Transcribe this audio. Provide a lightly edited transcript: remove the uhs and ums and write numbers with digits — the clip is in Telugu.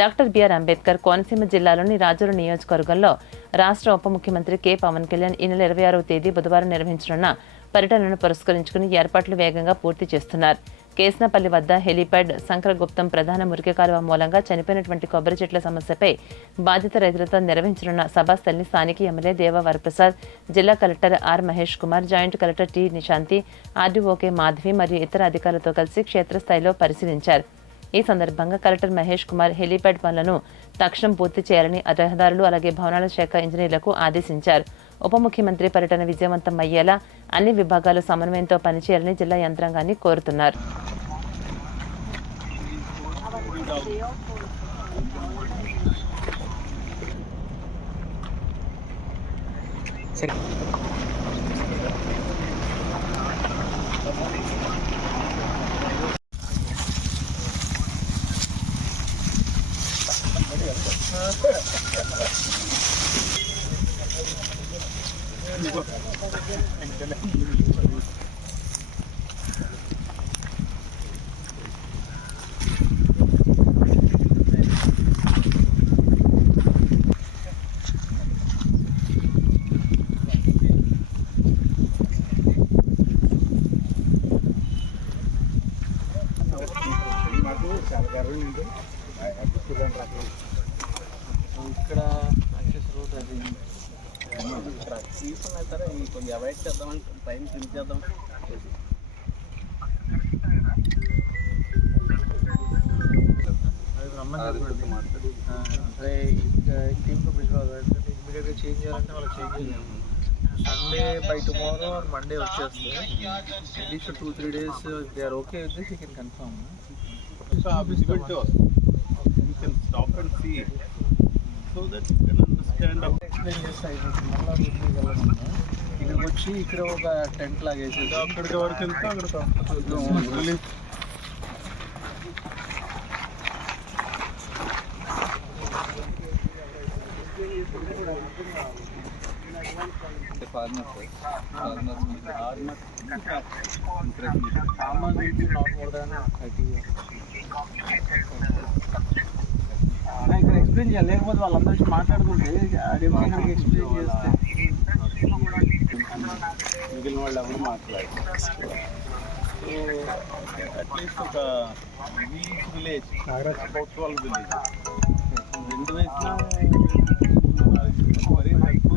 డాక్టర్ బిఆర్ అంబేద్కర్ కోనసీమ జిల్లాలోని రాజూరు నియోజకవర్గంలో రాష్ట్ర ఉప ముఖ్యమంత్రి కె పవన్ కళ్యాణ్ ఈ నెల 26వ తేదీ బుధవారం నిర్వహించనున్న పర్యటనను పురస్కరించుకుని ఏర్పాట్లు వేగంగా పూర్తి చేస్తున్నారు. కేస్నపల్లి వద్ద హెలీప్యాడ్, శంకరగుప్తం ప్రధాన మురికి కాలువ మూలంగా చనిపోయినటువంటి కొబ్బరి చెట్ల సమస్యపై బాధిత రైతులతో నిర్వహించనున్న సభాస్థలిని స్థానిక ఎమ్మెల్యే దేవా వరప్రసాద్, జిల్లా collector R Mahesh Kumar, joint collector T Nishanthi, ఆర్డీఓకే మాధవి మరియు ఇతర అధికారులతో కలిసి క్షేత్రస్థాయిలో పరిశీలించారు. ఈ సందర్భంగా కలెక్టర్ మహేష్ కుమార్ హెలీప్యాడ్ పనులను తక్షణం పూర్తి చేయాలని రహదారులు అలాగే భవనాల శాఖ ఇంజనీర్లకు ఆదేశించారు. ఉప ముఖ్యమంత్రి పర్యటన విజయవంతం అయ్యేలా అన్ని విభాగాలు సమన్వయంతో పనిచేయాలని జిల్లా యంత్రాంగాన్ని కోరుతున్నారు. ఇక్కడ యాక్సెస్ రోడ్ అది తీసుకున్నా సరే కొంచెం అవాయిడ్ చేద్దామని టైం స్పెండ్ చేద్దాం. అదే టీమ్తో పిలుచుకోవాలి. ఇమీడియట్గా చేంజ్ చేయాలంటే వాళ్ళకి చేంజ్ చేయలేము. Sunday by tomorrow or Monday వచ్చేస్తే at least 2-3 days they are okay with this you can confirm. You can stop and see it so that you can understand. Explain చేస్తే అయిపోతుంది. మళ్ళీ ఇక్కడికి వచ్చి ఇక్కడ ఒక టెంట్ లాగా వేసేసి అక్కడికి వరకు వెళ్తే అక్కడ రిలీఫ్ ఇక్కడ ఎక్స్ప్లెయిన్ చేయాలి. లేకపోతే వాళ్ళందరూ వచ్చి మాట్లాడుకుంటే ఎక్స్ప్లెయిన్ చేస్తే మిగిలిన వాళ్ళు ఎవరు మాట్లాడారు. సో అట్లీస్ట్ ఒక విలేజ్ అబౌట్ 12 villages రెండు వైపులా మరీ తక్కువ